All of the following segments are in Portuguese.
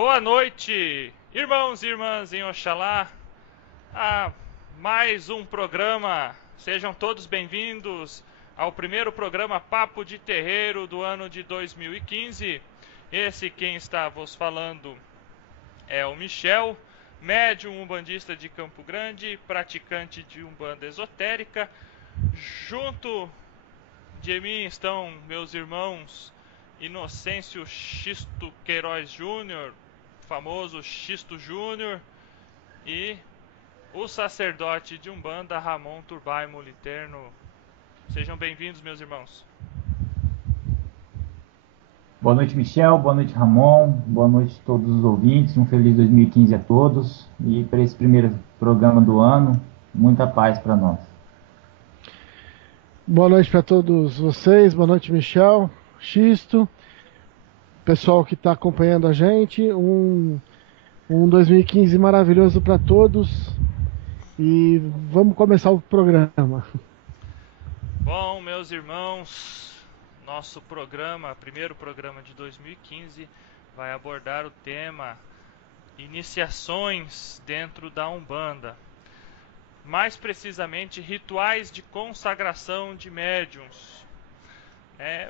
Boa noite, irmãos e irmãs em Oxalá, a mais um programa. Sejam todos bem-vindos ao primeiro programa Papo de Terreiro do ano de 2015. Esse quem está vos falando é o Michel, médium umbandista de Campo Grande, praticante de umbanda esotérica. Junto de mim estão meus irmãos Inocêncio Xisto Queiroz Júnior, famoso Xisto Júnior, e o sacerdote de Umbanda Ramon Turbai Moliterno. Sejam bem-vindos, meus irmãos. Boa noite, Michel. Boa noite, Ramon. Boa noite a todos os ouvintes. Um feliz 2015 a todos. E para esse primeiro programa do ano, muita paz para nós. Boa noite para todos vocês. Boa noite, Michel, Xisto, pessoal que está acompanhando a gente. Um 2015 maravilhoso para todos. E vamos começar o programa. Bom, meus irmãos, nosso programa, primeiro programa de 2015, vai abordar o tema iniciações dentro da Umbanda. Mais precisamente, rituais de consagração de médiuns.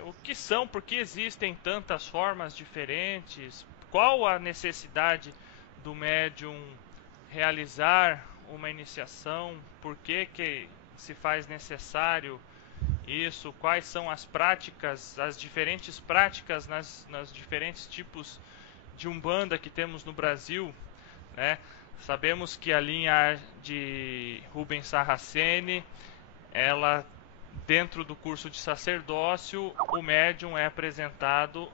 O que são, por que existem tantas formas diferentes, qual a necessidade do médium realizar uma iniciação, por que se faz necessário isso, quais são as práticas, as diferentes práticas nas diferentes tipos de Umbanda que temos no Brasil, né? Sabemos que a linha de Rubens Sarraceni, ela, dentro do curso de sacerdócio, o médium é apresentado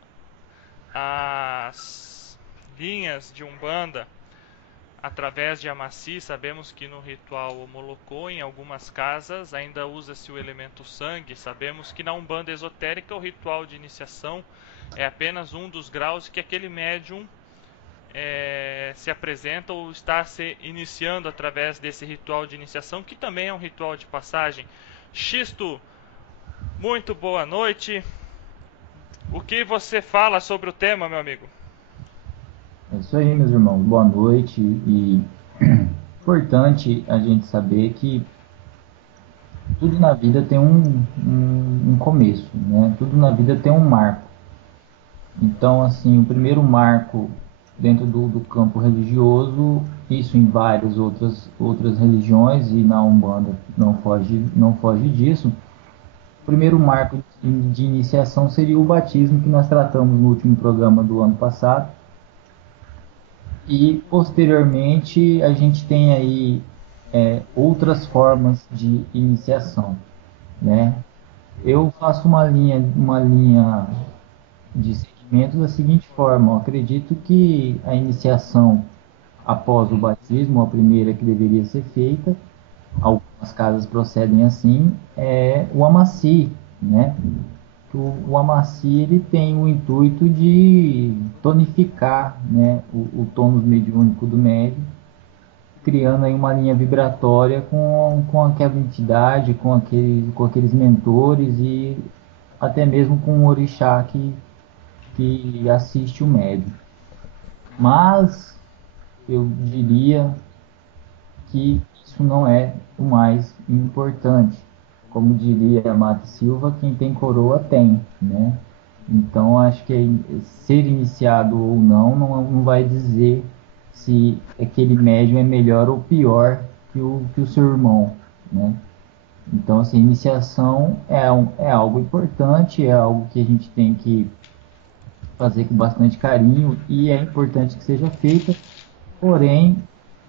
às linhas de Umbanda através de Amaci. Sabemos que no ritual Omolocô, em algumas casas, ainda usa-se o elemento sangue. Sabemos que na Umbanda esotérica o ritual de iniciação é apenas um dos graus que aquele médium se apresenta ou está se iniciando através desse ritual de iniciação, que também é um ritual de passagem. Xisto, muito boa noite. O que você fala sobre o tema, meu amigo? É isso aí, meus irmãos. Boa noite. E importante a gente saber que tudo na vida tem um começo, né? Tudo na vida tem um marco. Então, assim, o primeiro marco dentro do campo religioso, isso em várias outras religiões, e na Umbanda não foge disso. O primeiro marco de iniciação seria o batismo, que nós tratamos no último programa do ano passado. E posteriormente a gente tem aí outras formas de iniciação, né? Eu faço uma linha de segmento da seguinte forma: eu acredito que a iniciação após o batismo, a primeira que deveria ser feita, algumas casas procedem assim, é o amaci, né? O amaci, ele tem o intuito de tonificar, né, o tônus mediúnico do médium, criando aí uma linha vibratória com aquela entidade, com aqueles mentores e até mesmo com o orixá que assiste o médium. Mas eu diria que isso não é o mais importante. Como diria Mata Silva, quem tem coroa tem, né? Então acho que ser iniciado ou não vai dizer se aquele médium é melhor ou pior que o seu irmão, né? Então, assim, iniciação é algo importante, é algo que a gente tem que fazer com bastante carinho e é importante que seja feita, porém,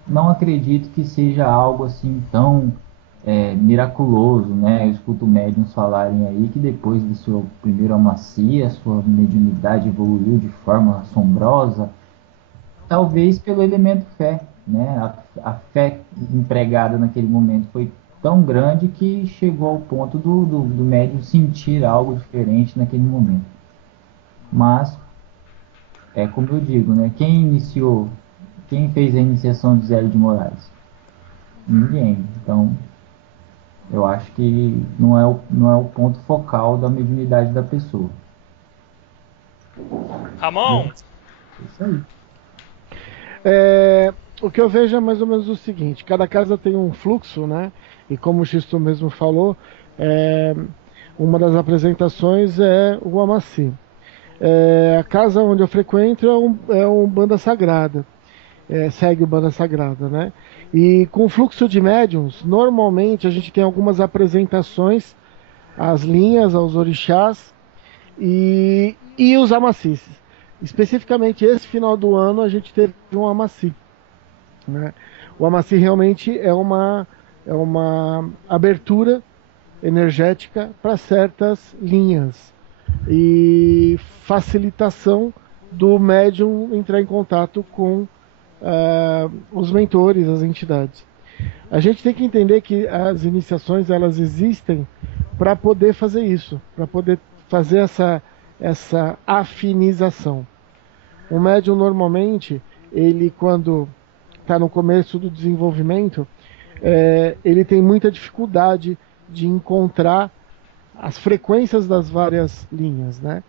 não acredito que seja algo assim tão miraculoso, né? Eu escuto médiums falarem aí que depois do seu primeiro amacia, sua mediunidade evoluiu de forma assombrosa, talvez pelo elemento fé, né? A fé empregada naquele momento foi tão grande que chegou ao ponto do médium sentir algo diferente naquele momento. Mas, é como eu digo, né? Quem fez a iniciação de Zélio de Moraes? Ninguém. Então, eu acho que não é o ponto focal da mediunidade da pessoa. Ramon, É isso aí. O que eu vejo é mais ou menos o seguinte: cada casa tem um fluxo, né? E como o Xisto mesmo falou, é, uma das apresentações é o Amaci. A casa onde eu frequento é um banda sagrada, segue o banda sagrada, né? E com o fluxo de médiums, normalmente a gente tem algumas apresentações às linhas, aos orixás e os amacis. Especificamente esse final do ano a gente teve um amaci, né? O amaci realmente é uma abertura energética para certas linhas e facilitação do médium entrar em contato com os mentores, as entidades. A gente tem que entender que as iniciações elas existem para poder fazer isso, para poder fazer essa afinização. O médium normalmente, ele quando está no começo do desenvolvimento, ele tem muita dificuldade de encontrar as frequências das várias linhas, né?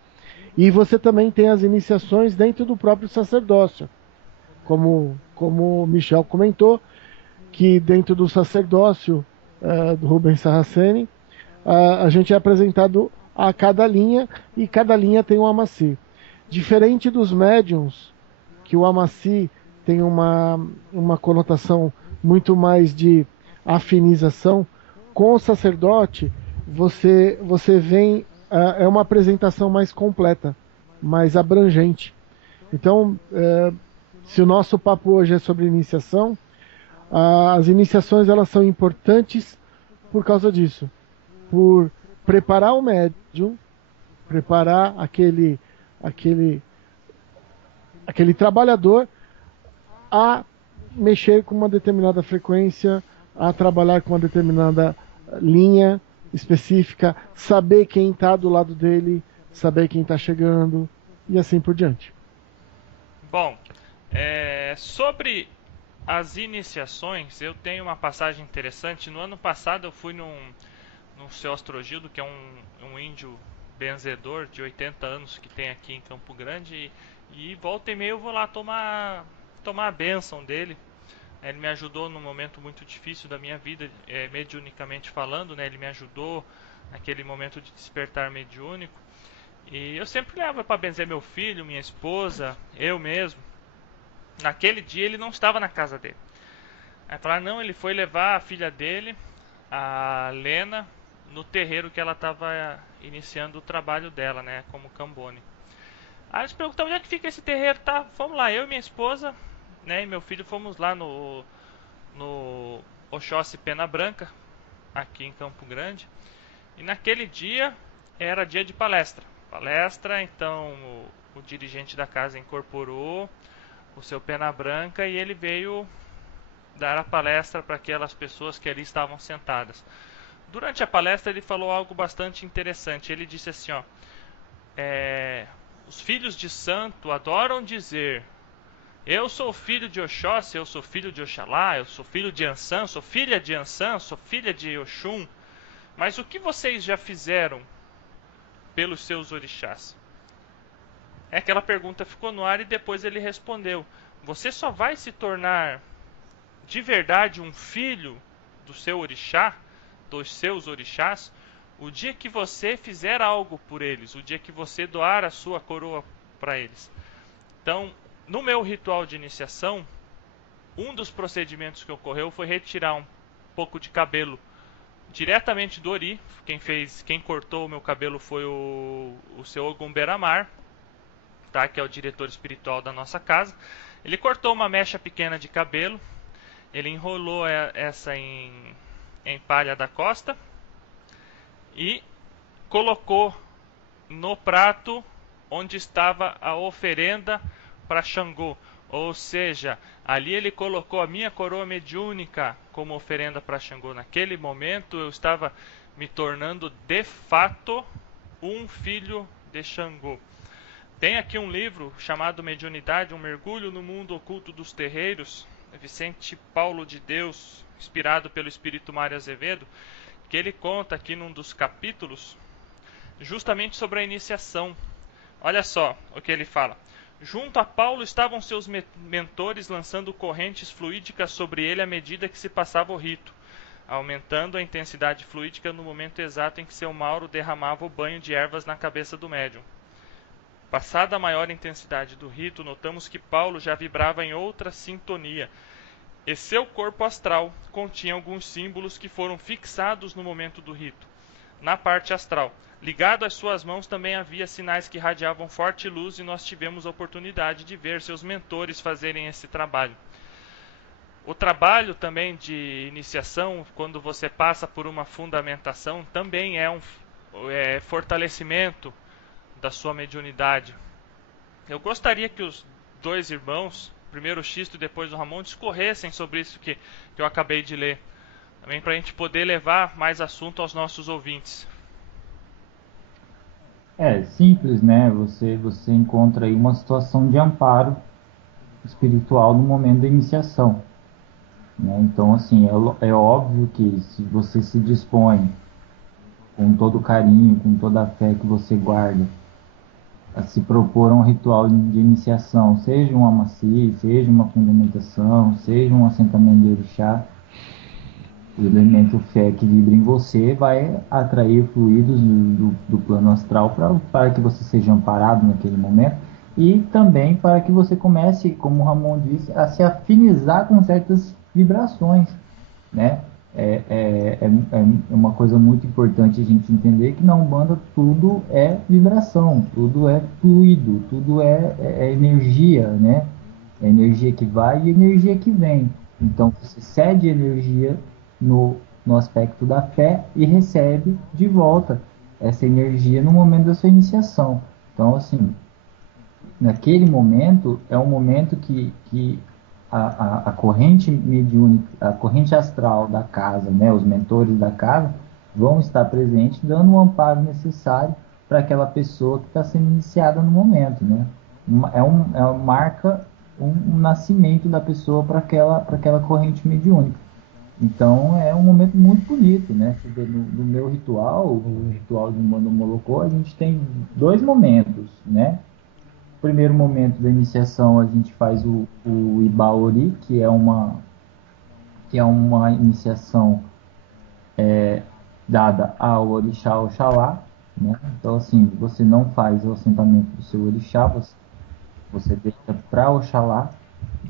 E você também tem as iniciações dentro do próprio sacerdócio, como o Michel comentou, que dentro do sacerdócio do Rubens Saraceni, a gente é apresentado a cada linha e cada linha tem um amaci. Diferente dos médiums, que o amaci tem uma conotação muito mais de afinização, com o sacerdote você vem, é uma apresentação mais completa, mais abrangente. Então, se o nosso papo hoje é sobre iniciação, as iniciações elas são importantes por causa disso, por preparar o médium, preparar aquele trabalhador a mexer com uma determinada frequência, a trabalhar com uma determinada linha específica, saber quem está do lado dele, saber quem está chegando e assim por diante. Bom, sobre as iniciações, eu tenho uma passagem interessante. No ano passado eu fui num seu Astrogildo, que é um índio benzedor de 80 anos que tem aqui em Campo Grande, e volta e meia eu vou lá tomar a bênção dele. Ele me ajudou num momento muito difícil da minha vida, mediunicamente falando, né? Ele me ajudou naquele momento de despertar mediúnico. E eu sempre levo para benzer meu filho, minha esposa, eu mesmo. Naquele dia ele não estava na casa dele. Aí falaram, não, ele foi levar a filha dele, a Lena, no terreiro que ela estava iniciando o trabalho dela, né? Como Cambone. Aí eles perguntaram, onde é que fica esse terreiro? Tá, fomos lá, eu e minha esposa, né, e meu filho, fomos lá no Oxóssi Pena Branca, aqui em Campo Grande. E naquele dia era dia de palestra. Então o dirigente da casa incorporou o seu Pena Branca e ele veio dar a palestra para aquelas pessoas que ali estavam sentadas. Durante a palestra ele falou algo bastante interessante. Ele disse assim, ó, os filhos de santo adoram dizer: eu sou filho de Oxóssi, eu sou filho de Oxalá, eu sou filho de Ansã, sou filha de Ansã, sou filha de Oxum. Mas o que vocês já fizeram pelos seus orixás? Aquela pergunta ficou no ar e depois ele respondeu: você só vai se tornar de verdade um filho do seu orixá, dos seus orixás, o dia que você fizer algo por eles, o dia que você doar a sua coroa para eles. Então, no meu ritual de iniciação, um dos procedimentos que ocorreu foi retirar um pouco de cabelo diretamente do Ori. Quem cortou o meu cabelo foi o seu Ogum Beramar, tá? Que é o diretor espiritual da nossa casa. Ele cortou uma mecha pequena de cabelo, ele enrolou essa em palha da costa e colocou no prato onde estava a oferenda para Xangô. Ou seja, ali ele colocou a minha coroa mediúnica como oferenda para Xangô. Naquele momento eu estava me tornando de fato um filho de Xangô. Tem aqui um livro chamado Mediunidade, um mergulho no mundo oculto dos terreiros, Vicente Paulo de Deus, inspirado pelo espírito Mário Azevedo, que ele conta aqui num dos capítulos justamente sobre a iniciação. Olha só o que ele fala. Junto a Paulo estavam seus mentores lançando correntes fluídicas sobre ele à medida que se passava o rito, aumentando a intensidade fluídica no momento exato em que seu Mauro derramava o banho de ervas na cabeça do médium. Passada a maior intensidade do rito, notamos que Paulo já vibrava em outra sintonia, e seu corpo astral continha alguns símbolos que foram fixados no momento do rito. Na parte astral, ligado às suas mãos, também havia sinais que irradiavam forte luz, e nós tivemos a oportunidade de ver seus mentores fazerem esse trabalho. O trabalho também de iniciação, quando você passa por uma fundamentação, também é um fortalecimento da sua mediunidade. Eu gostaria que os dois irmãos, primeiro o Xisto e depois o Ramon, discorressem sobre isso que eu acabei de ler, também para a gente poder levar mais assunto aos nossos ouvintes. É simples, né? Você encontra aí uma situação de amparo espiritual no momento da iniciação, né? Então, assim, é óbvio que se você se dispõe com todo o carinho, com toda a fé que você guarda, a se propor um ritual de iniciação, seja um amaci, seja uma fundamentação, seja um assentamento de orixá, o elemento fé que vibra em você vai atrair fluidos do plano astral para que você seja amparado naquele momento, e também para que você comece, como o Ramon disse, a se afinizar com certas vibrações, né? É uma coisa muito importante a gente entender que na Umbanda tudo é vibração, tudo é fluido, tudo é energia, né? É energia que vai e energia que vem. Então você cede energia no aspecto da fé e recebe de volta essa energia no momento da sua iniciação. Então, assim, naquele momento é um momento que a corrente mediúnica, a corrente astral da casa, né, os mentores da casa vão estar presentes, dando o amparo necessário para aquela pessoa que está sendo iniciada no momento, né? Marca um nascimento da pessoa para aquela corrente mediúnica. Então é um momento muito bonito, né? No meu ritual, o ritual de Umbanda Molocô, a gente tem dois momentos, né? No primeiro momento da iniciação a gente faz o Ibaori, que é uma iniciação dada ao orixá Oxalá, né? Então, assim, você não faz o assentamento do seu orixá, você deita para Oxalá,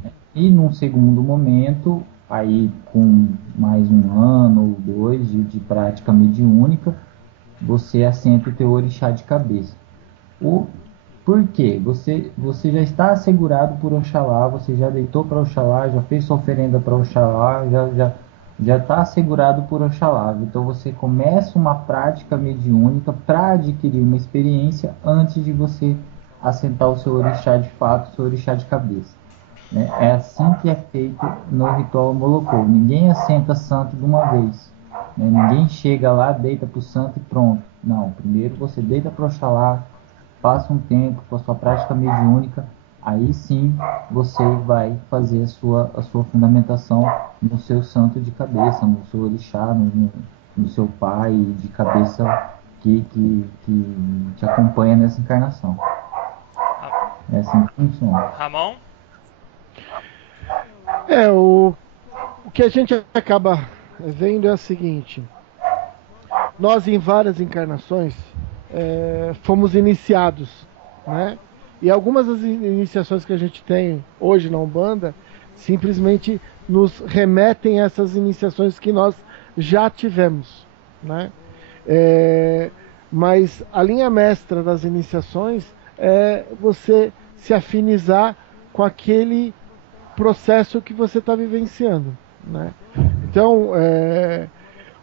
né? E num segundo momento, aí com mais um ano ou dois de prática mediúnica, você assenta o teu orixá de cabeça. Por quê? Você já está assegurado por Oxalá, você já deitou para Oxalá, já fez sua oferenda para Oxalá, já está assegurado por Oxalá. Então você começa uma prática mediúnica para adquirir uma experiência antes de você assentar o seu orixá de fato, o seu orixá de cabeça, né? É assim que é feito no ritual Molocô. Ninguém assenta santo de uma vez, né? Ninguém chega lá, deita para o santo e pronto. Não, primeiro você deita para Oxalá, passa um tempo com a sua prática mediúnica, aí sim você vai fazer a sua fundamentação no seu santo de cabeça, no seu orixá, no seu pai de cabeça que te acompanha nessa encarnação. É assim que funciona. Ramon? O que a gente acaba vendo é o seguinte: nós em várias encarnações fomos iniciados, né? E algumas das iniciações que a gente tem hoje na Umbanda simplesmente nos remetem a essas iniciações que nós já tivemos, né? Mas a linha mestra das iniciações é você se afinizar com aquele processo que você está vivenciando, né? Então,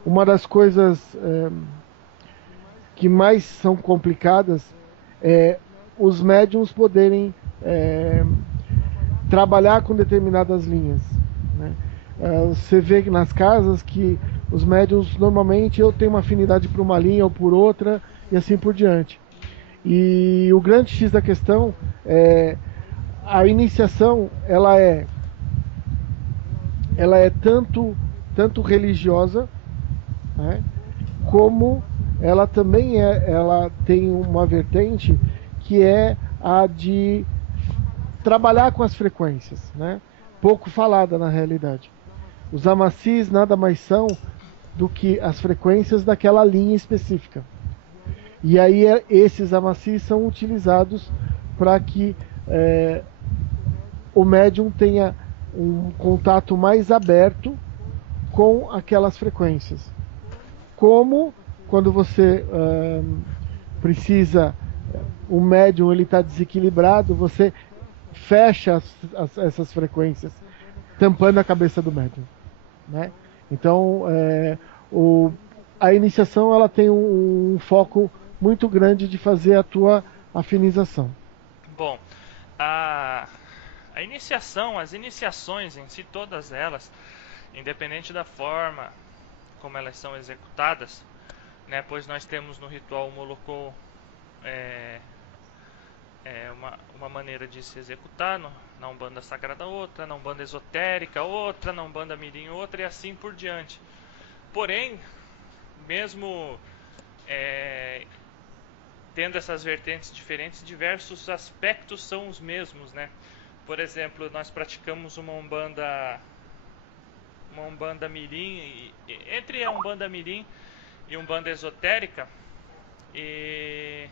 uma das coisas que mais são complicadas é os médiums poderem trabalhar com determinadas linhas, né? Você vê que nas casas que os médiums normalmente eu tenho uma afinidade por uma linha ou por outra e assim por diante. E o grande X da questão é a iniciação, ela é tanto religiosa, né, como ela também ela tem uma vertente que é a de trabalhar com as frequências, né? Pouco falada na realidade. Os amacis nada mais são do que as frequências daquela linha específica. E aí esses amacis são utilizados para que o médium tenha um contato mais aberto com aquelas frequências. Como quando você precisa, o médium ele está desequilibrado, você fecha essas frequências, tampando a cabeça do médium, né? Então, a iniciação ela tem um foco muito grande de fazer a tua afinização. Bom, a iniciação, as iniciações em si, todas elas, independente da forma como elas são executadas, né, pois nós temos no ritual Molocô uma maneira de se executar, na Umbanda Sagrada outra, na Umbanda Esotérica outra, na Umbanda Mirim outra e assim por diante. Porém, mesmo tendo essas vertentes diferentes, diversos aspectos são os mesmos, né? Por exemplo, nós praticamos uma Umbanda Mirim, entre a Umbanda Mirim e Umbanda Esotérica, e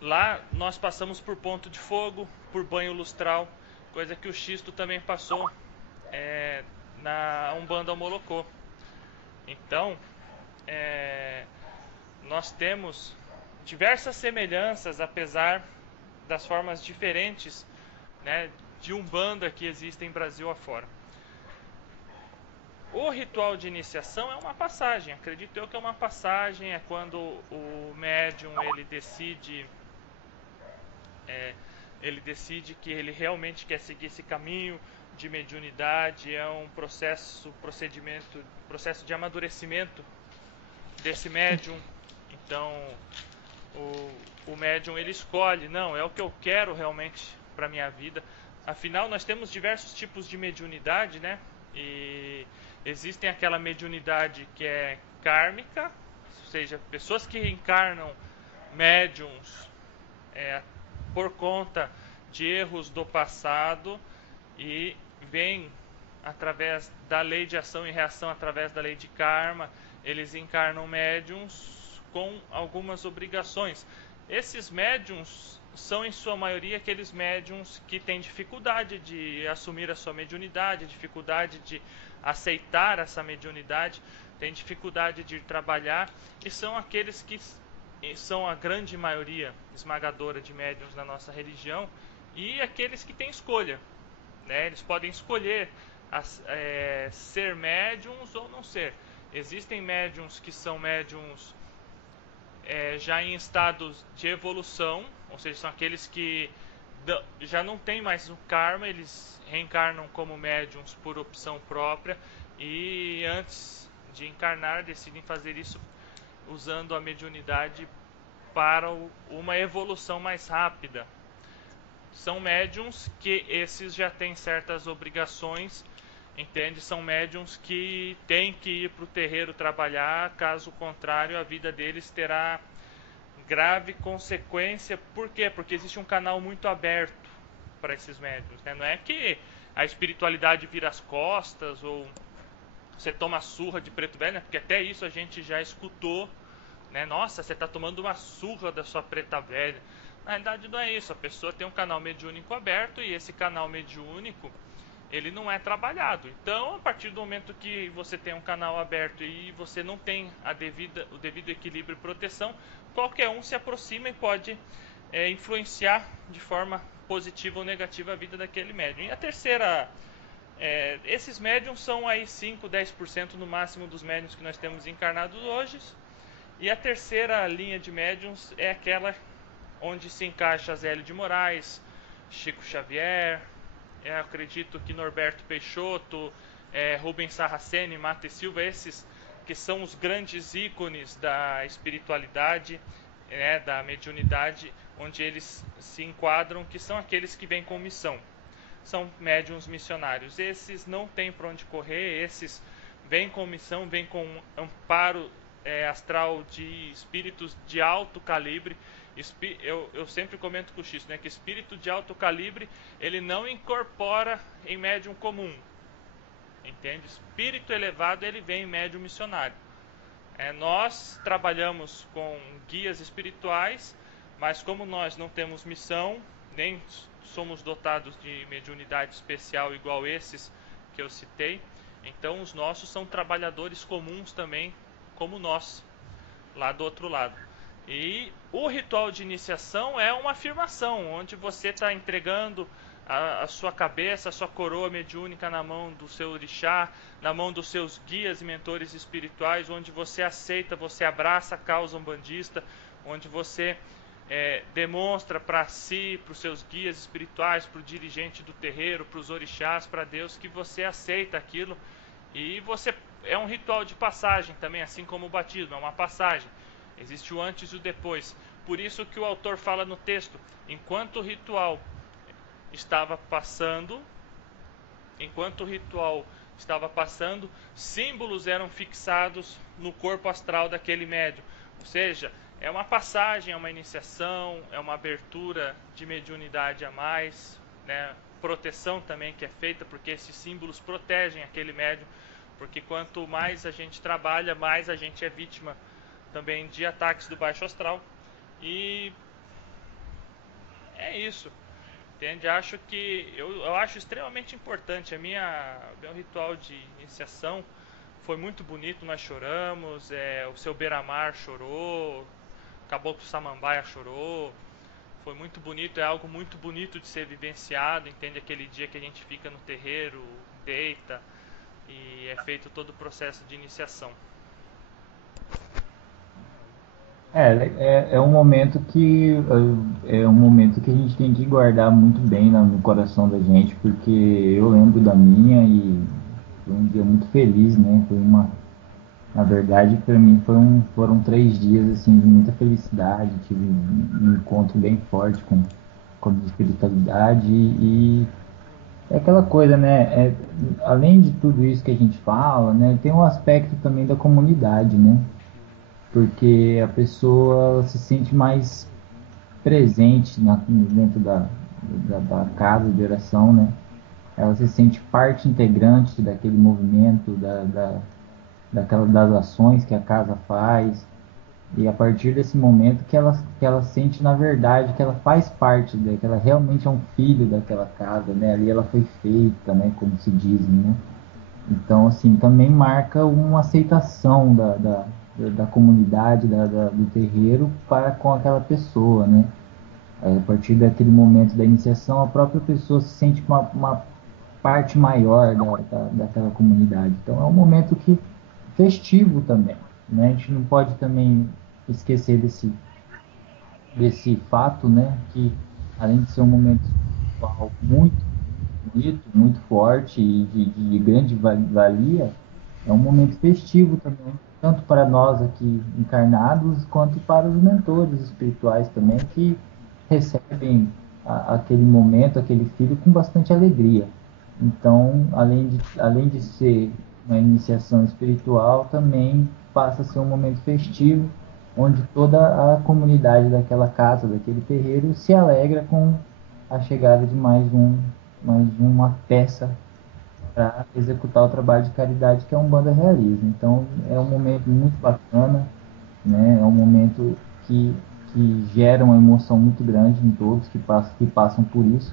lá nós passamos por ponto de fogo, por banho lustral, coisa que o Xisto também passou na Umbanda Molocô. Então, nós temos diversas semelhanças, apesar das formas diferentes, né, de Umbanda que existem em Brasil afora. O ritual de iniciação é uma passagem, acredito eu que é uma passagem, é quando o médium ele decide que ele realmente quer seguir esse caminho de mediunidade, é um processo de amadurecimento desse médium. Então o médium ele escolhe, não, é o que eu quero realmente para minha vida. Afinal, nós temos diversos tipos de mediunidade, né? E existem aquela mediunidade que é kármica, ou seja, pessoas que encarnam médiums por conta de erros do passado e vêm através da lei de ação e reação, através da lei de karma, eles encarnam médiums com algumas obrigações. Esses médiums são em sua maioria aqueles médiums que têm dificuldade de assumir a sua mediunidade, dificuldade de aceitar essa mediunidade, têm dificuldade de trabalhar, e são aqueles que são a grande maioria esmagadora de médiums na nossa religião, e aqueles que têm escolha, né? Eles podem escolher ser médiums ou não ser. Existem médiums que são médiums já em estados de evolução, ou seja, são aqueles que já não tem mais o karma, eles reencarnam como médiums por opção própria e antes de encarnar decidem fazer isso usando a mediunidade para uma evolução mais rápida. São médiums que esses já têm certas obrigações, entende? São médiums que têm que ir para o terreiro trabalhar, caso contrário a vida deles terá grave consequência. Por quê? Porque existe um canal muito aberto para esses médiums, né? Não é que a espiritualidade vira as costas ou você toma surra de preto velho, né? Porque até isso a gente já escutou, né? Nossa, você está tomando uma surra da sua preta velha. Na realidade não é isso, a pessoa tem um canal mediúnico aberto e esse canal mediúnico ele não é trabalhado. Então, a partir do momento que você tem um canal aberto e você não tem o devido equilíbrio e proteção, qualquer um se aproxima e pode influenciar de forma positiva ou negativa a vida daquele médium. E a terceira, esses médiums são aí 5, 10% no máximo dos médiums que nós temos encarnados hoje. E a terceira linha de médiums é aquela onde se encaixa Zélio de Moraes, Chico Xavier, eu acredito que Norberto Peixoto, Rubens Saraceni, Mate Silva, esses que são os grandes ícones da espiritualidade, da mediunidade, onde eles se enquadram, que são aqueles que vêm com missão. São médiuns missionários. Esses não têm para onde correr, esses vêm com missão, vêm com amparo astral de espíritos de alto calibre. Eu sempre comento com o X, né, que espírito de alto calibre ele não incorpora em médium comum, entende? Espírito elevado ele vem em médium missionário. Nós trabalhamos com guias espirituais, mas como nós não temos missão, nem somos dotados de mediunidade especial igual esses que eu citei, então os nossos são trabalhadores comuns também, como nós, lá do outro lado. E o ritual de iniciação é uma afirmação, onde você está entregando a sua cabeça, a sua coroa mediúnica na mão do seu orixá, na mão dos seus guias e mentores espirituais, onde você aceita, você abraça a causa umbandista, onde você demonstra para si, para os seus guias espirituais, para o dirigente do terreiro, para os orixás, para Deus, que você aceita aquilo. E você é um ritual de passagem também, assim como o batismo, é uma passagem. Existe o antes e o depois. Por isso que o autor fala no texto, enquanto o ritual estava passando, símbolos eram fixados no corpo astral daquele médium. Ou seja, é uma passagem, é uma iniciação, é uma abertura de mediunidade a mais, né? Proteção também que é feita, porque esses símbolos protegem aquele médium, porque quanto mais a gente trabalha, mais a gente é vítima também de ataques do baixo astral. E é isso, entende? Acho que eu acho extremamente importante. Meu ritual de iniciação foi muito bonito, nós choramos, o seu Beira-Mar chorou, o Caboclo Samambaia chorou. Foi muito bonito, é algo muito bonito de ser vivenciado, entende? Aquele dia que a gente fica no terreiro, deita e é feito todo o processo de iniciação. É um momento que a gente tem que guardar muito bem no coração da gente, porque eu lembro da minha e foi um dia muito feliz, né? Na verdade, para mim foram 3 dias assim de muita felicidade, tive um encontro bem forte com a minha espiritualidade e é aquela coisa, né? Além de tudo isso que a gente fala, né? Tem um aspecto também da comunidade, né? Porque a pessoa se sente mais presente dentro da casa de oração, né? Ela se sente parte integrante daquele movimento, das ações que a casa faz, e a partir desse momento que ela sente na verdade que ela faz parte, que ela realmente é um filho daquela casa, né? Ali ela foi feita, né? Como se diz, né? Então, assim, também marca uma aceitação da comunidade, do terreiro para com aquela pessoa, né? A partir daquele momento da iniciação, a própria pessoa se sente uma parte maior daquela comunidade. Então, é um momento festivo também, né? A gente não pode também esquecer desse fato, né? Que além de ser um momento espiritual muito bonito, muito forte e de grande valia, é um momento festivo também, tanto para nós aqui encarnados, quanto para os mentores espirituais também, que recebem aquele momento, aquele filho com bastante alegria. Então, além de ser uma iniciação espiritual, também passa a ser um momento festivo, onde toda a comunidade daquela casa, daquele terreiro, se alegra com a chegada de mais uma peça para executar o trabalho de caridade que a Umbanda realiza. Então, é um momento muito bacana, né? É um momento que gera uma emoção muito grande em todos que passam por isso,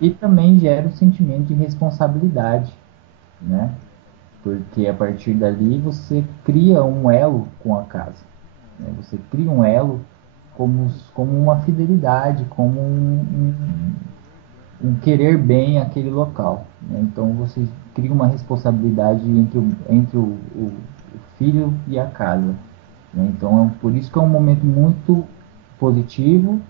e também gera um sentimento de responsabilidade, né? Porque a partir dali você cria um elo com a casa, né? Você cria um elo como uma fidelidade, como um querer bem aquele local, né? Então você cria uma responsabilidade entre o filho e a casa, né? Então por isso que é um momento muito positivo,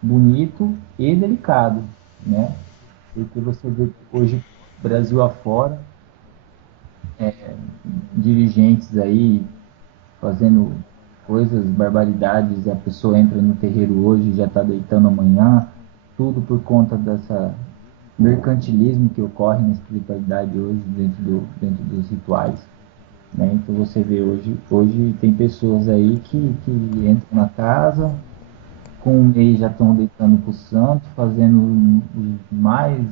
bonito e delicado, né? Porque você vê hoje Brasil afora, dirigentes aí fazendo coisas, barbaridades, e a pessoa entra no terreiro hoje e já está deitando amanhã, tudo por conta dessa mercantilismo que ocorre na espiritualidade hoje dentro dos rituais. né? Então você vê hoje tem pessoas aí que entram na casa, com um mês já estão deitando para o santo, fazendo os mais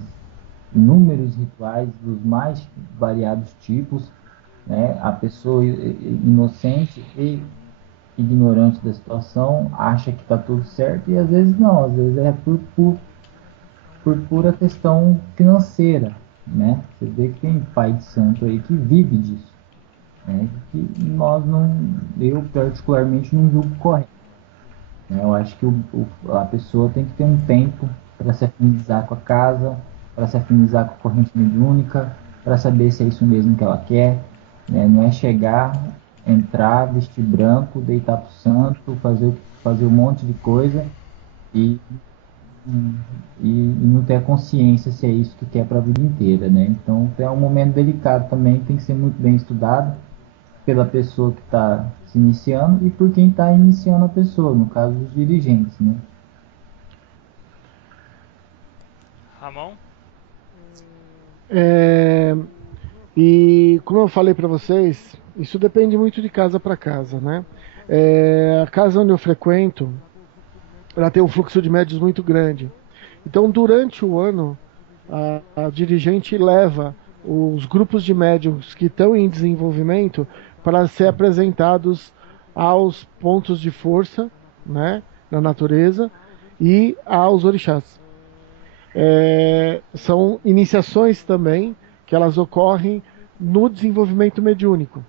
inúmeros rituais dos mais variados tipos, né? A pessoa inocente e ignorante da situação acha que está tudo certo e às vezes não, às vezes é por pura questão financeira, né? Você vê que tem pai de santo aí que vive disso, né? Que nós não, eu particularmente não julgo correto, né? Eu acho que a pessoa tem que ter um tempo para se afinizar com a casa, para se afinizar com a corrente mediúnica, para saber se é isso mesmo que ela quer, né? Não é chegar, entrar, vestir branco, deitar pro santo, fazer um monte de coisa e, e não ter a consciência se é isso que quer para a vida inteira, né? Então é um momento delicado também, tem que ser muito bem estudado pela pessoa que está se iniciando e por quem está iniciando a pessoa, no caso dos dirigentes, né? Ramon? E como eu falei para vocês, isso depende muito de casa para casa, né? A casa onde eu frequento, ela tem um fluxo de médios muito grande. Então, durante o ano, a dirigente leva os grupos de médiums que estão em desenvolvimento para ser apresentados aos pontos de força, né, na natureza e aos orixás. São iniciações também que elas ocorrem no desenvolvimento mediúnico,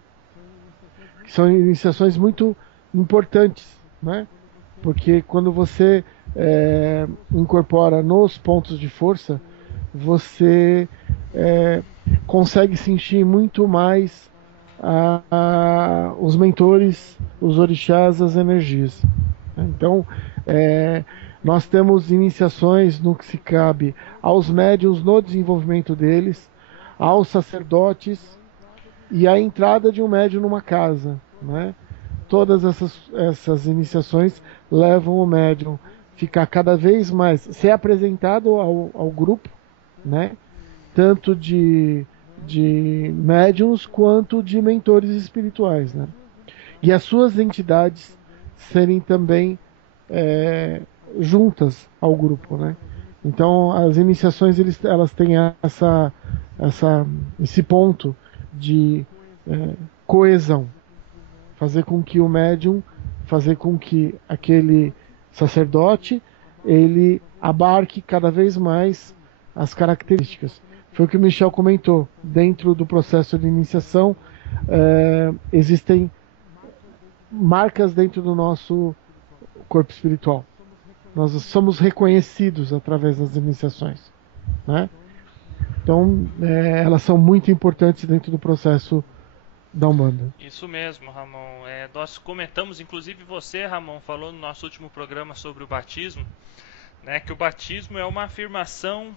que são iniciações muito importantes, né? Porque quando você incorpora nos pontos de força, você consegue sentir muito mais os mentores, os orixás, as energias. Então, nós temos iniciações no que se cabe aos médiuns no desenvolvimento deles, aos sacerdotes e a entrada de um médium numa casa, né? Todas essas iniciações levam o médium a ficar cada vez mais, ser apresentado ao grupo, né? Tanto de médiums quanto de mentores espirituais, né? E as suas entidades serem também juntas ao grupo, né? Então as iniciações elas têm esse ponto de coesão, fazer com que o médium, fazer com que aquele sacerdote ele abarque cada vez mais as características. Foi o que o Michel comentou. Dentro do processo de iniciação, existem marcas dentro do nosso corpo espiritual. Nós somos reconhecidos através das iniciações, né? Então, elas são muito importantes dentro do processo da Umbanda. Isso mesmo, Ramon. Nós comentamos, inclusive você, Ramon, falou no nosso último programa sobre o batismo, né, que o batismo é uma afirmação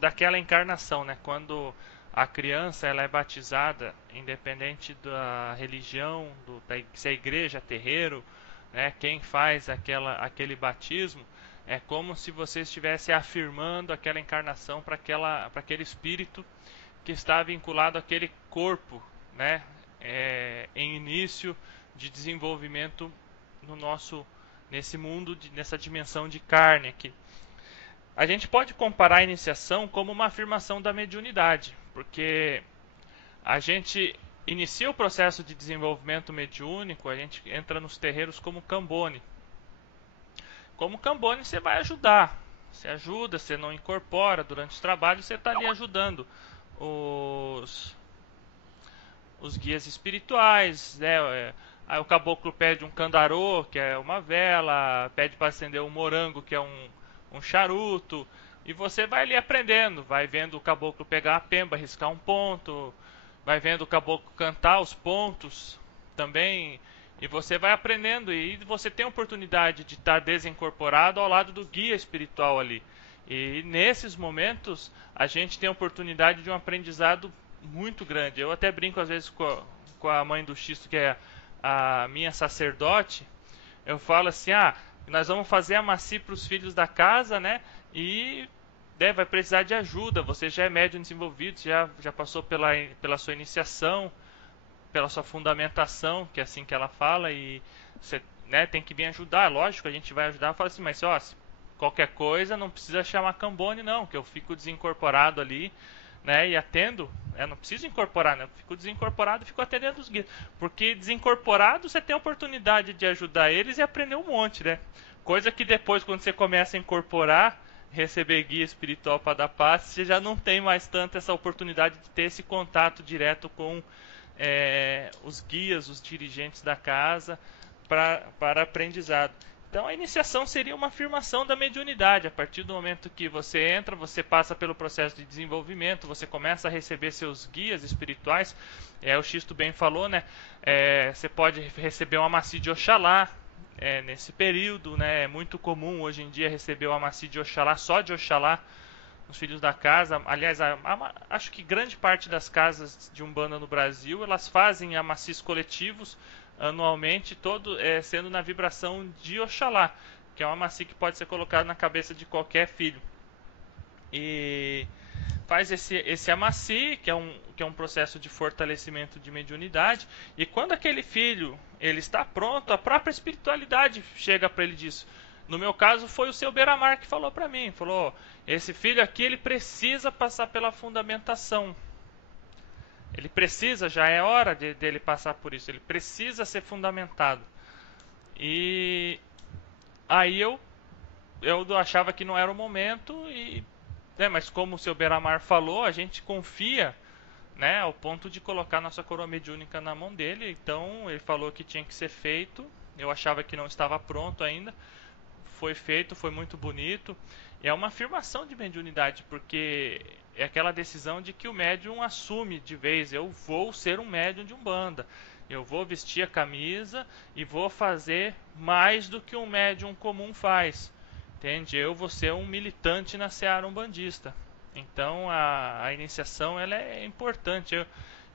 daquela encarnação, né? Quando a criança ela é batizada, independente da religião, se é igreja, terreiro, né? Quem faz aquele batismo é como se você estivesse afirmando aquela encarnação para aquele espírito que está vinculado àquele corpo, né? Em início de desenvolvimento nesse mundo, nessa dimensão de carne aqui. A gente pode comparar a iniciação como uma afirmação da mediunidade, porque a gente inicia o processo de desenvolvimento mediúnico, a gente entra nos terreiros como Cambone. Como Cambone você vai ajudar, você ajuda, você não incorpora durante o trabalho, você está ali ajudando os guias espirituais, né? Aí o caboclo pede um candarô, que é uma vela, pede para acender um morango, que é um charuto, e você vai ali aprendendo, vai vendo o caboclo pegar a pemba, riscar um ponto, vai vendo o caboclo cantar os pontos também, e você vai aprendendo, e você tem a oportunidade de estar desincorporado ao lado do guia espiritual ali. E nesses momentos a gente tem a oportunidade de um aprendizado muito grande. Eu até brinco às vezes com a mãe do Xisto, que é a minha sacerdote. Eu falo assim, nós vamos fazer a maci para os filhos da casa, né? E vai precisar de ajuda. Você já é médium desenvolvido, já passou pela sua iniciação. pela sua fundamentação, que é assim que ela fala, e você, né, tem que vir ajudar. Lógico, a gente vai ajudar. Fala assim, mas ó, qualquer coisa não precisa chamar Cambone não, que eu fico desincorporado ali, né, e atendo. Não preciso incorporar, né? Eu fico desincorporado e fico atendendo os guias. Porque desincorporado você tem a oportunidade de ajudar eles e aprender um monte, né? Coisa que depois, quando você começa a incorporar, receber guia espiritual para dar passe, você já não tem mais tanto essa oportunidade de ter esse contato direto com os guias, os dirigentes da casa, para aprendizado. Então a iniciação seria uma afirmação da mediunidade. A partir do momento que você entra, você passa pelo processo de desenvolvimento, você começa a receber seus guias espirituais. O Xisto bem falou, né? Você pode receber um Amaci de Oxalá nesse período, né? É muito comum hoje em dia receber o Amaci de Oxalá, só de Oxalá, os filhos da casa. Aliás, acho que grande parte das casas de Umbanda no Brasil, elas fazem Amacis coletivos anualmente, todo sendo na vibração de Oxalá, que é um Amaci que pode ser colocado na cabeça de qualquer filho. E faz esse Amaci, que é um processo de fortalecimento de mediunidade, e quando aquele filho ele está pronto, a própria espiritualidade chega para ele disso. No meu caso foi o seu Beramar que falou para mim, falou, esse filho aqui ele precisa passar pela fundamentação. Ele precisa, já é hora dele passar por isso, ele precisa ser fundamentado. E aí eu achava que não era o momento, mas como o seu Beramar falou, a gente confia, né, ao ponto de colocar nossa coroa mediúnica na mão dele. Então ele falou que tinha que ser feito, eu achava que não estava pronto ainda, foi feito, foi muito bonito. É uma afirmação de mediunidade, porque é aquela decisão de que o médium assume de vez, eu vou ser um médium de Umbanda, eu vou vestir a camisa e vou fazer mais do que um médium comum faz, entende? Eu vou ser um militante na seara umbandista. Então a iniciação ela é importante,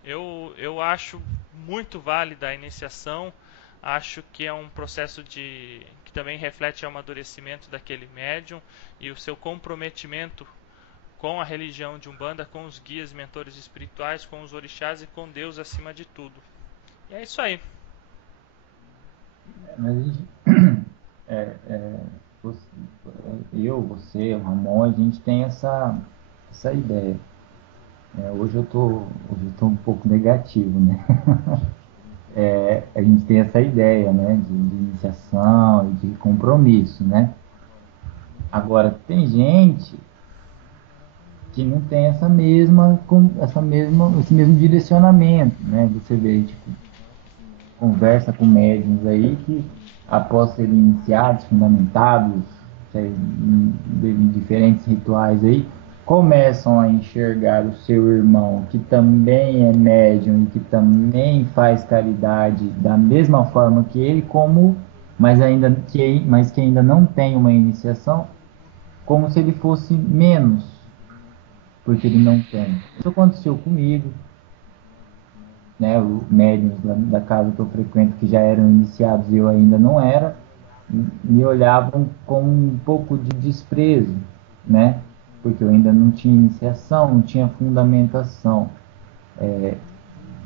eu acho muito válida a iniciação, acho que é um processo que também reflete o amadurecimento daquele médium e o seu comprometimento com a religião de Umbanda, com os guias, mentores espirituais, com os orixás e com Deus acima de tudo. E é isso aí. Mas você, o Ramon, a gente tem essa ideia. Hoje eu tô um pouco negativo, né? A gente tem essa ideia, né, de iniciação e de compromisso, né? Agora, tem gente que não tem esse mesmo direcionamento, né? Você vê, tipo, conversa com médiuns aí que, após serem iniciados, fundamentados, em diferentes rituais aí, começam a enxergar o seu irmão, que também é médium e que também faz caridade da mesma forma que ele, mas que ainda não tem uma iniciação, como se ele fosse menos, porque ele não tem. Isso aconteceu comigo, né? Os médiuns da casa que eu frequento, que já eram iniciados e eu ainda não era, me olhavam com um pouco de desprezo, né? Porque eu ainda não tinha iniciação, não tinha fundamentação.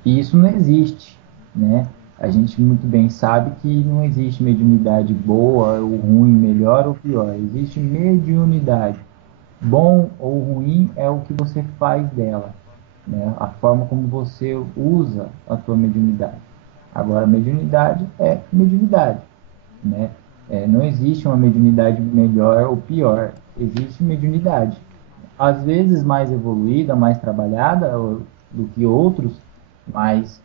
E isso não existe, né? A gente muito bem sabe que não existe mediunidade boa ou ruim, melhor ou pior. Existe mediunidade. Bom ou ruim é o que você faz dela, né? A forma como você usa a tua mediunidade. Agora, mediunidade é mediunidade, né? Não existe uma mediunidade melhor ou pior. Existe mediunidade. Às vezes mais evoluída, mais trabalhada do que outros, mas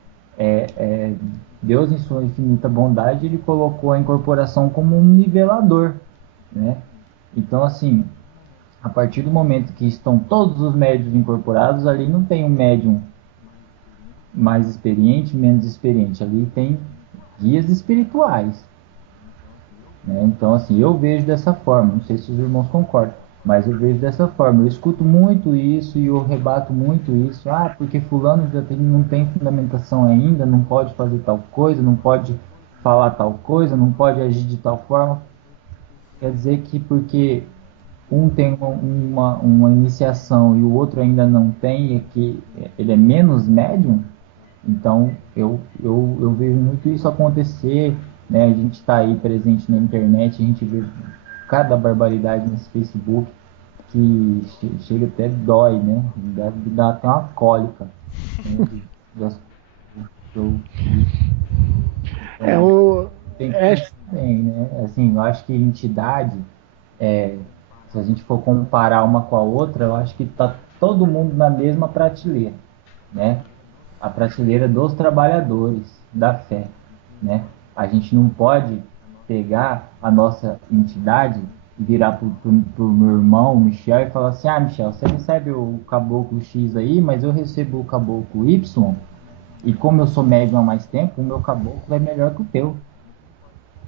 Deus, em sua infinita bondade, ele colocou a incorporação como um nivelador, né? Então, assim, a partir do momento que estão todos os médiuns incorporados, ali não tem um médium mais experiente, menos experiente, ali tem guias espirituais, né? Então, assim, eu vejo dessa forma, não sei se os irmãos concordam, mas eu vejo dessa forma. Eu escuto muito isso e eu rebato muito isso. Porque fulano não tem fundamentação ainda, não pode fazer tal coisa, não pode falar tal coisa, não pode agir de tal forma. Quer dizer que porque um tem uma iniciação e o outro ainda não tem, é que ele é menos médium? Então, eu vejo muito isso acontecer, né? A gente está aí presente na internet, a gente vê cada barbaridade nesse Facebook que chega até dói, né? Dá até uma cólica, né? Das- eu- É, então, o, tem que é, pensar bem, né? Assim, eu acho que entidade, se a gente for comparar uma com a outra, eu acho que está todo mundo na mesma prateleira, né? A prateleira dos trabalhadores da fé, né? A gente não pode pegar a nossa entidade e virar pro meu irmão, Michel, e falar assim: ah, Michel, você recebe o caboclo X aí, mas eu recebo o caboclo Y, e como eu sou médium há mais tempo, o meu caboclo é melhor que o teu.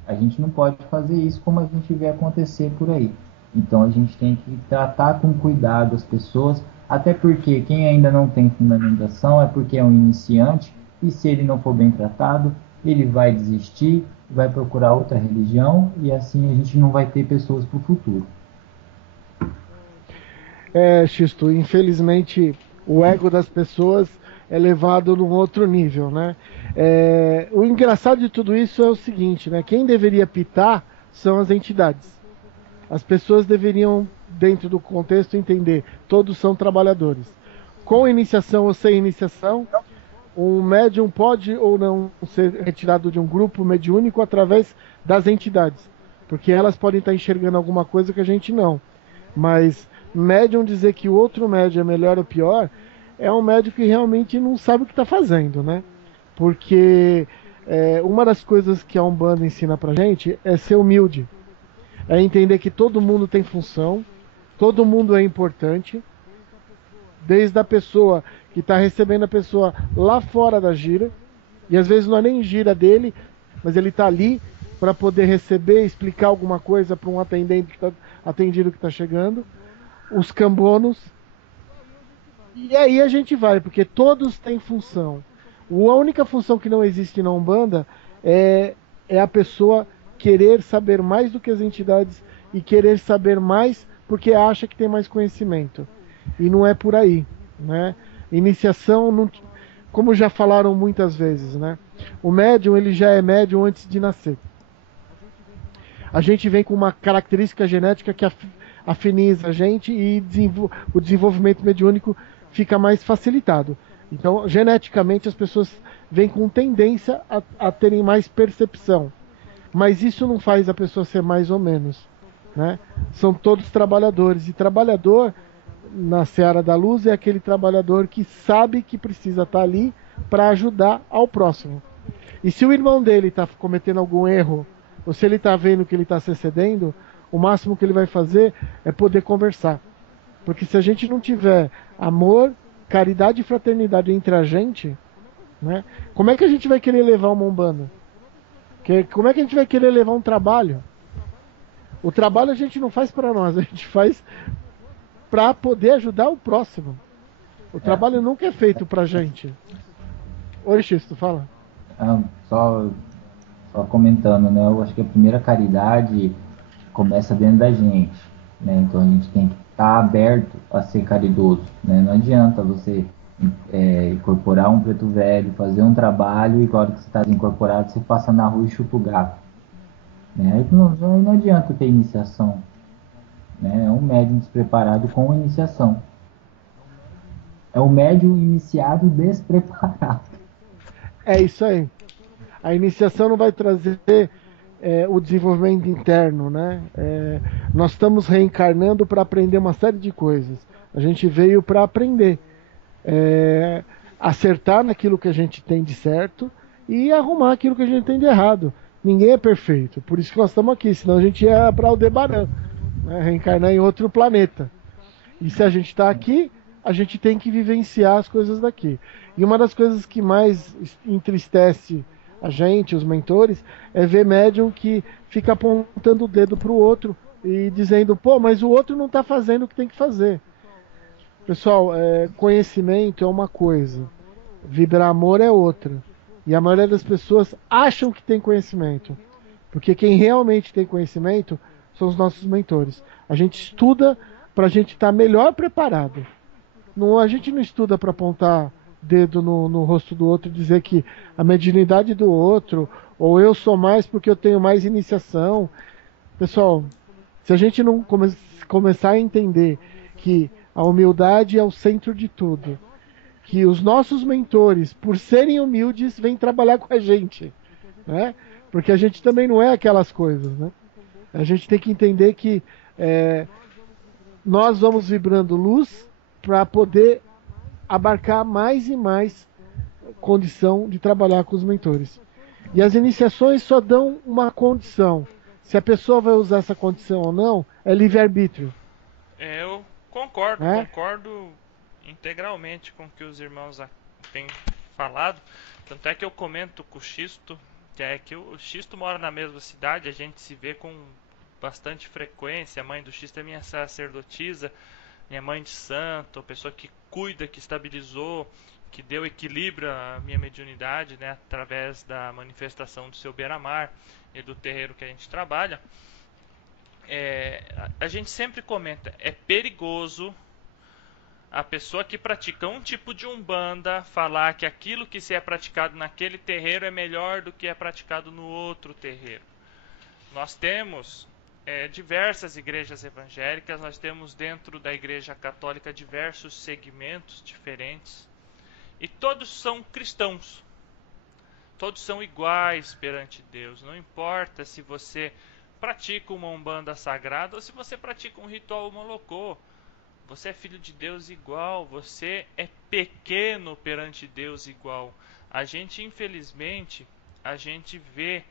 A gente não pode fazer isso como a gente vê acontecer por aí. Então a gente tem que tratar com cuidado as pessoas, até porque quem ainda não tem fundamentação é porque é um iniciante, e se ele não for bem tratado, ele vai desistir, vai procurar outra religião, e assim a gente não vai ter pessoas para o futuro. Xisto, infelizmente o ego das pessoas é levado num outro nível, né? O engraçado de tudo isso é o seguinte, né? Quem deveria pitar são as entidades. As pessoas deveriam, dentro do contexto, entender, todos são trabalhadores. Com iniciação ou sem iniciação, um médium pode ou não ser retirado de um grupo mediúnico através das entidades, porque elas podem estar enxergando alguma coisa que a gente não. Mas médium dizer que o outro médium é melhor ou pior é um médium que realmente não sabe o que está fazendo, né? Porque uma das coisas que a Umbanda ensina pra gente é ser humilde, é entender que todo mundo tem função, todo mundo é importante, desde a pessoa que está recebendo a pessoa lá fora da gira, e às vezes não é nem gira dele, mas ele está ali para poder receber, explicar alguma coisa para um atendente que tá, atendido que está chegando, os cambonos, e aí a gente vai, porque todos têm função. A única função que não existe na Umbanda é a pessoa querer saber mais do que as entidades e querer saber mais porque acha que tem mais conhecimento. E não é por aí, né? Iniciação, não, como já falaram muitas vezes, né? O médium, ele já é médium antes de nascer. A gente vem com uma característica genética que afiniza a gente e o desenvolvimento mediúnico fica mais facilitado. Então, geneticamente, as pessoas vêm com tendência a terem mais percepção. Mas isso não faz a pessoa ser mais ou menos, né? São todos trabalhadores. E trabalhador, na seara da luz, é aquele trabalhador que sabe que precisa estar ali para ajudar ao próximo. E se o irmão dele está cometendo algum erro, ou se ele está vendo que ele está se excedendo, o máximo que ele vai fazer é poder conversar. Porque se a gente não tiver amor, caridade e fraternidade entre a gente, né, como é que a gente vai querer levar uma Umbanda? Como é que a gente vai querer levar um trabalho? O trabalho a gente não faz para nós, a gente faz para poder ajudar o próximo. O É, trabalho nunca é feito pra gente. Oi, Xisto, fala. ah, só, só comentando, né? Eu acho que a primeira caridade começa dentro da gente, né? Então a gente tem que estar aberto a ser caridoso, né? Não adianta você incorporar um preto velho, fazer um trabalho e agora que você está incorporado, você passa na rua e chuta o gato, né? Aí não adianta ter iniciação, né? É um médium despreparado com iniciação. É um médium iniciado despreparado. É isso aí. A iniciação não vai trazer o desenvolvimento interno, né? Nós estamos reencarnando para aprender uma série de coisas. A gente veio para aprender, acertar naquilo que a gente tem de certo e arrumar aquilo que a gente tem de errado. Ninguém é perfeito, por isso que nós estamos aqui, senão a gente ia para Aldebaran, né? Reencarnar em outro planeta. E se a gente está aqui, a gente tem que vivenciar as coisas daqui. E uma das coisas que mais entristece a gente, os mentores, é ver médium que fica apontando o dedo para o outro e dizendo, pô, mas o outro não está fazendo o que tem que fazer. Pessoal, conhecimento é uma coisa, vibrar amor é outra. E a maioria das pessoas acham que tem conhecimento. Porque quem realmente tem conhecimento são os nossos mentores. A gente estuda para a gente estar melhor preparado. Não, a gente não estuda para apontar dedo no rosto do outro e dizer que a mediunidade do outro, ou eu sou mais porque eu tenho mais iniciação. Pessoal, se a gente não começar a entender que a humildade é o centro de tudo, que os nossos mentores, por serem humildes, vêm trabalhar com a gente, né? Porque a gente também não é aquelas coisas, né? A gente tem que entender que nós vamos vibrando luz para poder abarcar mais e mais condição de trabalhar com os mentores. E as iniciações só dão uma condição. Se a pessoa vai usar essa condição ou não, é livre-arbítrio. Eu concordo integralmente com o que os irmãos têm falado. Tanto é que eu comento com o Xisto, que o Xisto mora na mesma cidade, a gente se vê com bastante frequência. A mãe do Xisto é minha sacerdotisa, minha mãe de santo, a pessoa que cuida, que estabilizou, que deu equilíbrio à minha mediunidade, né, através da manifestação do seu Beira-Mar e do terreiro que a gente trabalha. A gente sempre comenta, é perigoso a pessoa que pratica um tipo de umbanda falar que aquilo que se é praticado naquele terreiro é melhor do que é praticado no outro terreiro. Nós temos diversas igrejas evangélicas, nós temos dentro da Igreja Católica diversos segmentos diferentes e todos são cristãos, todos são iguais perante Deus. Não importa se você pratica uma umbanda sagrada ou se você pratica um ritual molocô, você é filho de Deus igual, você é pequeno perante Deus igual. A gente, infelizmente, a gente vê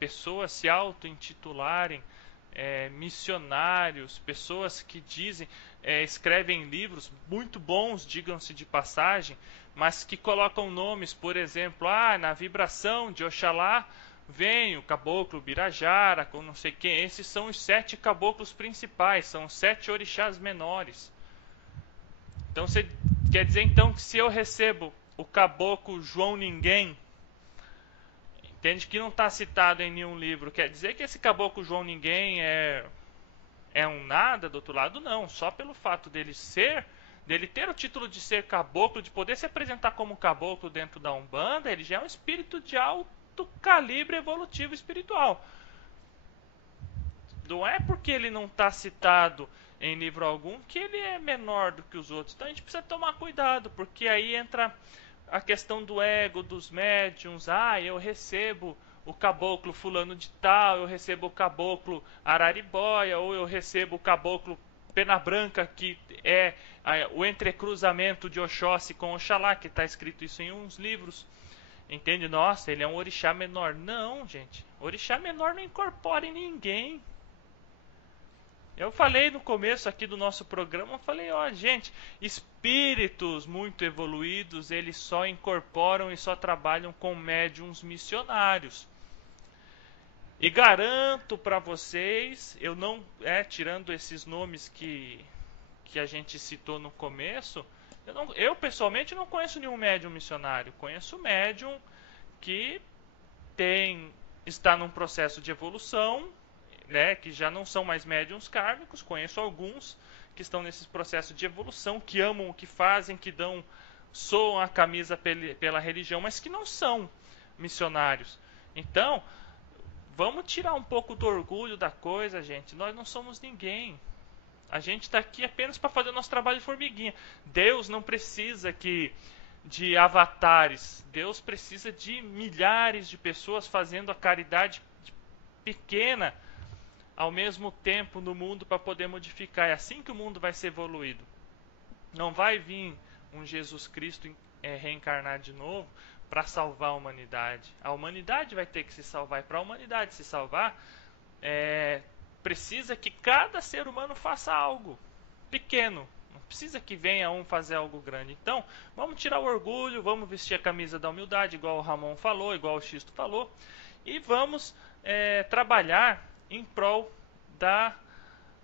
pessoas se auto-intitularem missionários, pessoas que dizem, escrevem livros muito bons, digam-se de passagem, mas que colocam nomes, por exemplo, na vibração de Oxalá vem o caboclo Birajara, com não sei quem. Esses são os 7 caboclos principais, são 7 orixás menores. Então quer dizer então que se eu recebo o caboclo João Ninguém, entende que não está citado em nenhum livro, quer dizer que esse caboclo João Ninguém é um nada do outro lado? Não, só pelo fato dele ter o título de ser caboclo, de poder se apresentar como caboclo dentro da Umbanda, ele já é um espírito de alto calibre evolutivo espiritual. Não é porque ele não está citado em livro algum que ele é menor do que os outros. Então a gente precisa tomar cuidado, porque aí entra a questão do ego dos médiums. Eu recebo o caboclo fulano de tal, eu recebo o caboclo Araribóia, ou eu recebo o caboclo Pena Branca, que é o entrecruzamento de Oxóssi com Oxalá, que está escrito isso em uns livros. Entende? Nossa, ele é um orixá menor. Não, gente. Orixá menor não incorpora em ninguém. Eu falei no começo aqui do nosso programa, eu falei, gente, espíritos muito evoluídos, eles só incorporam e só trabalham com médiums missionários. E garanto para vocês, eu não, tirando esses nomes que a gente citou no começo, eu pessoalmente não conheço nenhum médium missionário. Conheço médium que está num processo de evolução, né, que já não são mais médiums kármicos. Conheço alguns que estão nesse processo de evolução, que amam o que fazem, que soam a camisa pela religião, mas que não são missionários. Então, vamos tirar um pouco do orgulho da coisa, gente. Nós não somos ninguém. A gente está aqui apenas para fazer o nosso trabalho de formiguinha. Deus não precisa de avatares. Deus precisa de milhares de pessoas fazendo a caridade pequena ao mesmo tempo no mundo para poder modificar. É assim que o mundo vai ser evoluído. Não vai vir um Jesus Cristo reencarnar de novo para salvar a humanidade. A humanidade vai ter que se salvar. E para a humanidade se salvar, precisa que cada ser humano faça algo pequeno. Não precisa que venha um fazer algo grande. Então, vamos tirar o orgulho, vamos vestir a camisa da humildade, igual o Ramon falou, igual o Xisto falou, e vamos trabalhar em prol da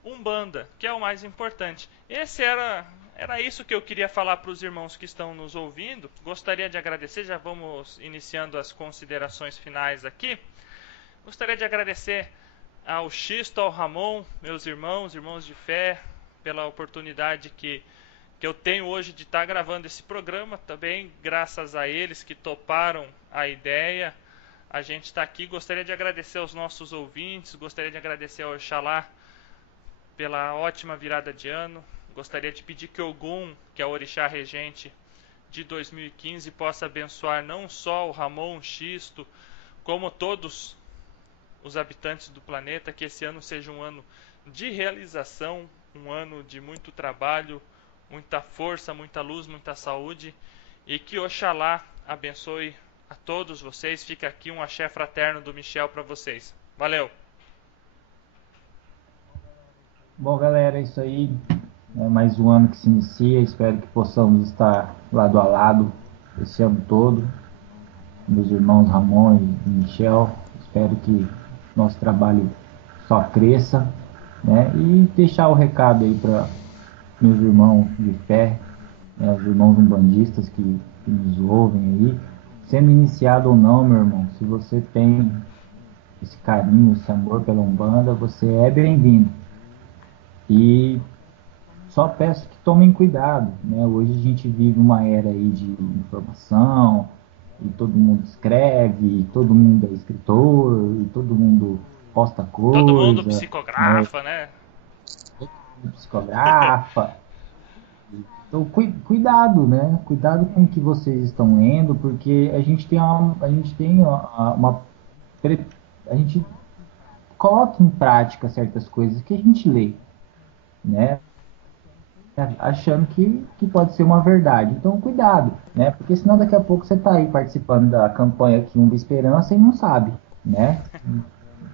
Umbanda, que é o mais importante. Era isso que eu queria falar para os irmãos que estão nos ouvindo. Gostaria de agradecer, já vamos iniciando as considerações finais aqui. Gostaria de agradecer ao Xisto, ao Ramon, meus irmãos de fé, pela oportunidade que que eu tenho hoje de estar gravando esse programa, também graças a eles que toparam a ideia. A gente está aqui. Gostaria de agradecer aos nossos ouvintes, gostaria de agradecer ao Oxalá pela ótima virada de ano. Gostaria de pedir que Ogum, que é o orixá regente de 2015, possa abençoar não só o Ramon, Xisto, como todos os habitantes do planeta, que esse ano seja um ano de realização, um ano de muito trabalho, muita força, muita luz, muita saúde, e que Oxalá abençoe a todos vocês. Fica aqui um axé fraterno do Michel para vocês. Valeu! Bom, galera, é isso aí. É mais um ano que se inicia. Espero que possamos estar lado a lado esse ano todo. Meus irmãos Ramon e Michel. Espero que nosso trabalho só cresça, né? E deixar o recado aí para meus irmãos de fé, né? Os irmãos umbandistas que nos ouvem aí. Sendo iniciado ou não, meu irmão, se você tem esse carinho, esse amor pela Umbanda, você é bem-vindo. E só peço que tomem cuidado, né? Hoje a gente vive uma era aí de informação, e todo mundo escreve, e todo mundo é escritor, e todo mundo posta coisa. Todo mundo psicografa, né? Todo mundo psicografa. Então cuidado, né? Cuidado com o que vocês estão lendo, porque a gente tem a gente coloca em prática certas coisas que a gente lê, né? Achando que pode ser uma verdade. Então, cuidado, né? Porque senão daqui a pouco você está aí participando da campanha Quiumba Esperança e não sabe, né?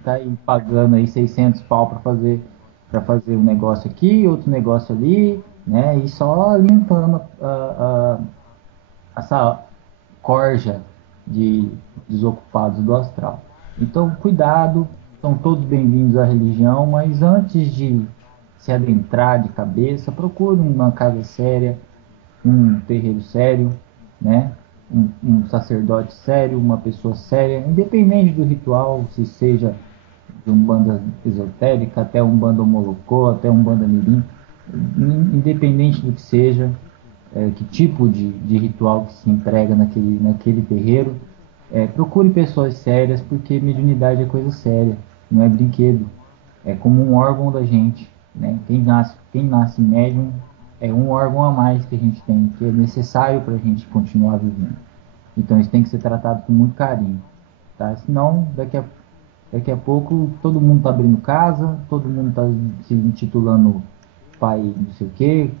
Tá aí pagando aí 600 pau para fazer um negócio aqui, outro negócio ali, né? E só limpando essa corja de desocupados do astral. Então, cuidado, são todos bem-vindos à religião, mas antes de se adentrar de cabeça, procure uma casa séria, um terreiro sério, né? Um sacerdote sério, uma pessoa séria, independente do ritual, se seja de Umbanda esotérica, até Umbanda Molocô, até Umbanda Mirim, independente do que seja, que tipo de ritual que se emprega naquele terreiro, procure pessoas sérias, porque mediunidade é coisa séria, não é brinquedo, é como um órgão da gente. Né? Quem nasce médium é um órgão a mais que a gente tem, que é necessário para a gente continuar vivendo. Então isso tem que ser tratado com muito carinho, tá? Senão daqui a pouco todo mundo está abrindo casa, todo mundo está se intitulando pai não sei o que,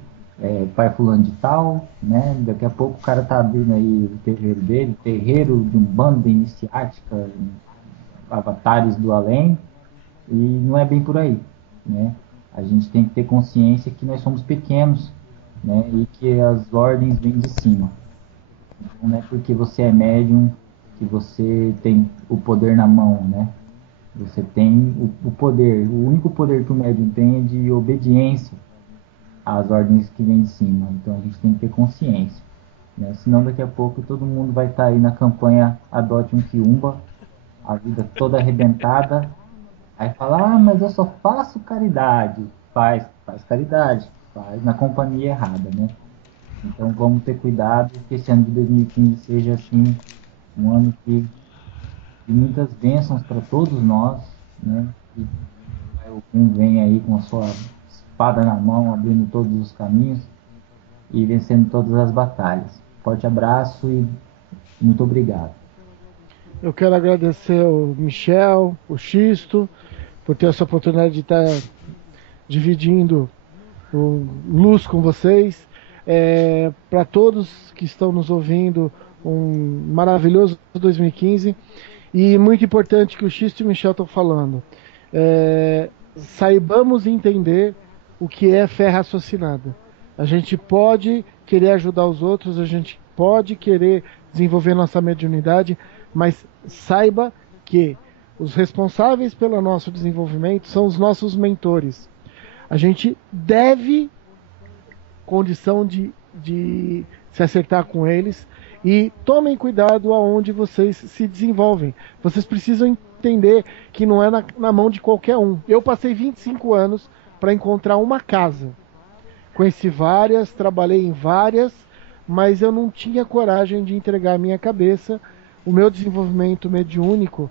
pai fulano de tal, né? Daqui a pouco o cara está abrindo aí o terreiro dele, terreiro de Umbanda iniciática, avatares do além, e não é bem por aí, né? A gente tem que ter consciência que nós somos pequenos, né? E que as ordens vêm de cima. Então, não é porque você é médium que você tem o poder na mão, né? Você tem o poder. O único poder que o médium tem é de obediência às ordens que vêm de cima. Então a gente tem que ter consciência, né? Senão daqui a pouco todo mundo vai estar aí na campanha Adote um Quiumba, a vida toda arrebentada. Aí fala, mas eu só faço caridade. Faz caridade, faz na companhia errada, né? Então vamos ter cuidado que esse ano de 2015 seja assim, um ano de muitas bênçãos para todos nós, né? E um vem aí com a sua espada na mão, abrindo todos os caminhos e vencendo todas as batalhas. Forte abraço e muito obrigado. Eu quero agradecer o Michel, o Xisto, por ter essa oportunidade de estar dividindo luz com vocês. Para todos que estão nos ouvindo, um maravilhoso 2015. E muito importante que o Xisto e o Michel estão falando. Saibamos entender o que é fé raciocinada. A gente pode querer ajudar os outros, a gente pode querer desenvolver nossa mediunidade, mas saiba que os responsáveis pelo nosso desenvolvimento são os nossos mentores. A gente deve condição de se acertar com eles e tomem cuidado aonde vocês se desenvolvem. Vocês precisam entender que não é na mão de qualquer um. Eu passei 25 anos para encontrar uma casa. conheci várias, trabalhei em várias, mas eu não tinha coragem de entregar a minha cabeça, o meu desenvolvimento mediúnico.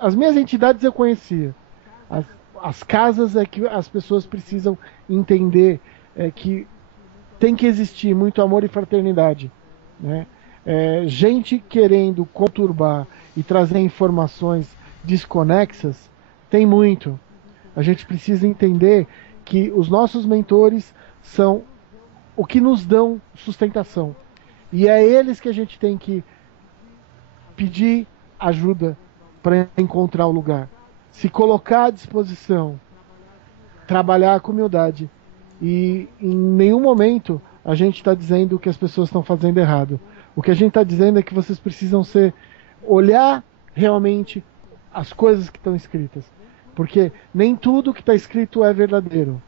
As minhas entidades eu conhecia. As casas é que as pessoas precisam entender que tem que existir muito amor e fraternidade, né? Gente querendo conturbar e trazer informações desconexas, tem muito. A gente precisa entender que os nossos mentores são o que nos dão sustentação. E é eles que a gente tem que pedir ajuda para encontrar o lugar. Se colocar à disposição, trabalhar com humildade. E em nenhum momento a gente está dizendo que as pessoas estão fazendo errado. O que a gente está dizendo é que vocês precisam olhar realmente as coisas que estão escritas. Porque nem tudo que está escrito é verdadeiro.